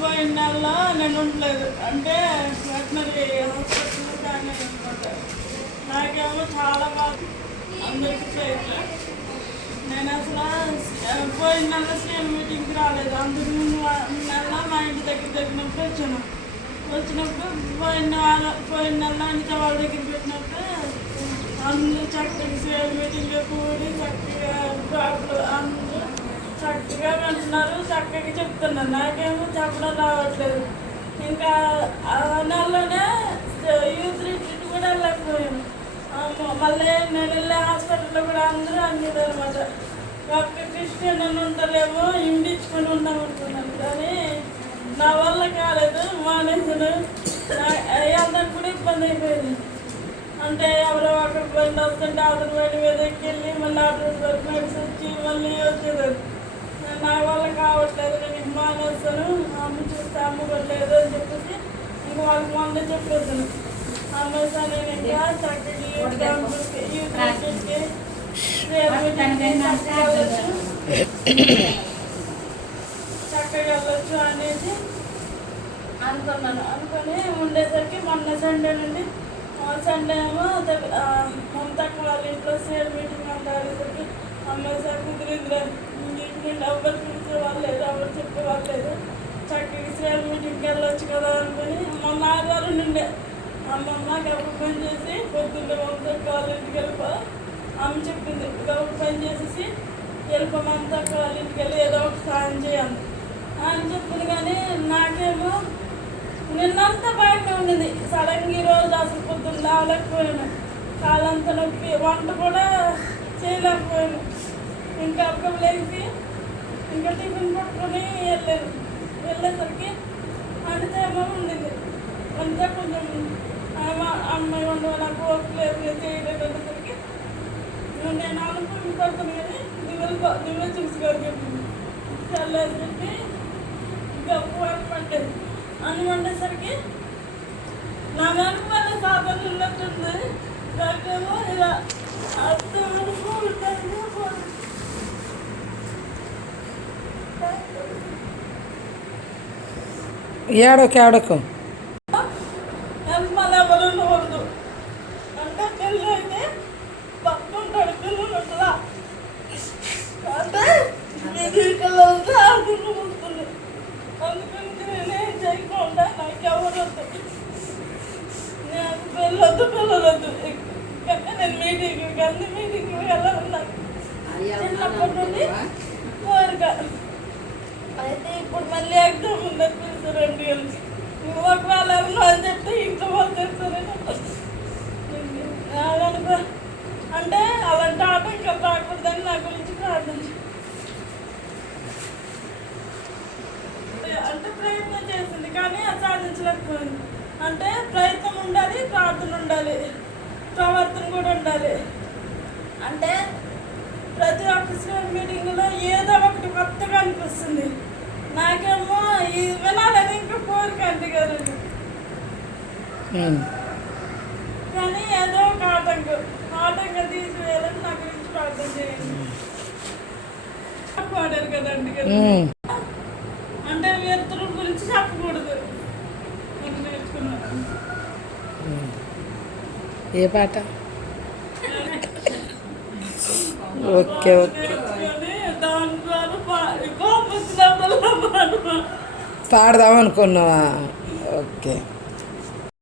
పోయిన నెలలో నేను ఉండలేదు. అంటే వెటనరీ హాస్పిటల్లో జాయిన్ అయ్యనమాట. నాకేమో చాలా బాగా అందరికీ ప్రయత్నం. నేను అసలు పోయిన నెల సీఎం మీటింగ్కి రాలేదు. అందుకు ముందు నెల మా ఇంటి దగ్గర దగ్గినప్పుడు వచ్చినప్పుడు పోయిన నెల అనిత వాళ్ళ దగ్గర పెట్టినప్పుడు అందరూ చక్కగా సీఎం మీటింగ్లో కూడి చక్కగా అందరూ చక్కగా వింటున్నారు, చక్కగా చెప్తున్నారు. నాకేమో చెప్పడం రావట్లేదు. ఇంకా ఆ నెలలోనే యూత్ రిట్రీట్ కూడా వెళ్ళకపోయాను. మళ్ళీ నేను వెళ్ళే హాస్పిటల్లో కూడా అందరూ అనేది అనమాట. ఒక్క క్రిస్టియన్ అని ఉంటారేమో ఇండిచ్చుకొని ఉన్నాం అనుకున్నాను, కానీ నా వల్ల కాలేదు. మానేసాను. అందరికి కూడా ఇబ్బంది అయిపోయింది. అంటే ఎవరో ఒక బండి వస్తుంటే అతని బండి మీద ఎక్కెళ్ళి మళ్ళీ అతని వరకు నడిచి వచ్చి మళ్ళీ వచ్చేది. నా వల్ల కావట్లేదు, నేను మానేస్తాను. అమ్మ చూస్తే అమ్మ పడలేదు అని చెప్పేసి ఇంక వాళ్ళకి మొన్న చెప్పేసాను. అమ్మేసాను. నేను ఇంకా చక్కగా చక్కగా వెళ్ళొచ్చు అనేసి అనుకున్నాను. అనుకుని ఉండేసరికి మొన్న సండే నుండి సండే ఏమో మమతక్క వాళ్ళ ఇంట్లో సేల్ మీటింగ్ అంటారేసరికి అమ్మేసారి కుదిరిందిరా, ఇంటి ఎవరు పిలిచే వాళ్ళు లేదు, ఎవరు చెప్పే వాళ్ళు లేదు, చక్కగా సేల్ మీటింగ్కి వెళ్ళొచ్చు కదా అనుకుని మొన్న ఆదివారం నుండే అమ్మమ్మ గబురు పని చేసి పొద్దున్న మమతక్క వాళ్ళ ఇంటికి వెళ్ళిపో అమ్మ చెప్పింది. గబురు పని చేసేసి వెళ్ళిపో మమతక్క వాళ్ళ ఇంటికి వెళ్ళి ఏదో ఒక సాయం చేయాలి అని చెప్పింది. కానీ నాకేమో నిన్నంతా బాగానే ఉండేది. సడన్గా ఈరోజు అసలు పొద్దున్న రావలేకపోయాను. కాలంతా నొప్పి, వంట కూడా చేయలేకపోయాను. ఇంకా అప్పుడు లేచి ఇంకా టిఫిన్ పట్టుకొని వెళ్ళేసరికి అంతేమో ఉండింది. అంతే కొంచెం అమ్మాయి ఉండవు, నాకు ఓట్లేదు, నేను చేయలేదు అనేసరికి నేను అనుకుని పడుతుంది. కానీ నువ్వే చూసుకోవాలి చల్లని చెప్పి గప్పు అనమంటేది. అనమంటేసరికి నా వెనక వల్ల సాధన ఉన్నట్టుంది. నాకేమో ఇలా అర్థం ఏడోకు మళ్ళీ ఎవరు ఉండవద్దు. అంటే పెళ్ళి అయితే పక్కుంటాడు, పిల్లలు ఉంటుందా అంటే ఎదురికల్లో ఉంటే ఆడుకుంటూ వస్తుంది. అందుకని నేనేం చేయకుండా నాకు ఎవరు వద్దు, నాకు పెళ్ళొద్దు, పిల్లలొద్దు. కానీ నేను మీటింగ్కి అన్ని మీటింగ్కి వెళ్ళాలి. నాకు చిన్నప్పటి నుండి కోరిక. అయితే ఇప్పుడు మళ్ళీ ఎగ్జామ్ ఉందని పిలుస్తారు 2 గంటలు. ఒకవేళ ఎవరు అని చెప్తే ఇంట్లో వాళ్ళు చెప్తారని అంటే అలాంటి ఆటంకాలు రాకూడదని నా గురించి ప్రార్థించి అంటే ప్రయత్నం చేసింది, కానీ అది సాధించలేకపోయింది. అంటే ప్రయత్నం ఉండాలి, ప్రార్థన ఉండాలి, ప్రవర్తన కూడా ఉండాలి. అంటే ప్రతి ఒక్క మీటింగ్లో ఏదో ఒకటి కొత్తగా అనిపిస్తుంది. నాకేమో ఇది వినాలని ఇంకా కోరిక అంటే కదా, కానీ ఏదో ఒక ఆటంకం తీసివేయాలని నా గురించి ప్రార్థన చేయండి. పాడారు కదండి కదా, అంటే వ్యక్తుల గురించి చెప్పకూడదు. నేర్చుకున్నాను. ఏ పాట? ఓకే ఓకే, పాడదాం అనుకున్నావా? ఓకే.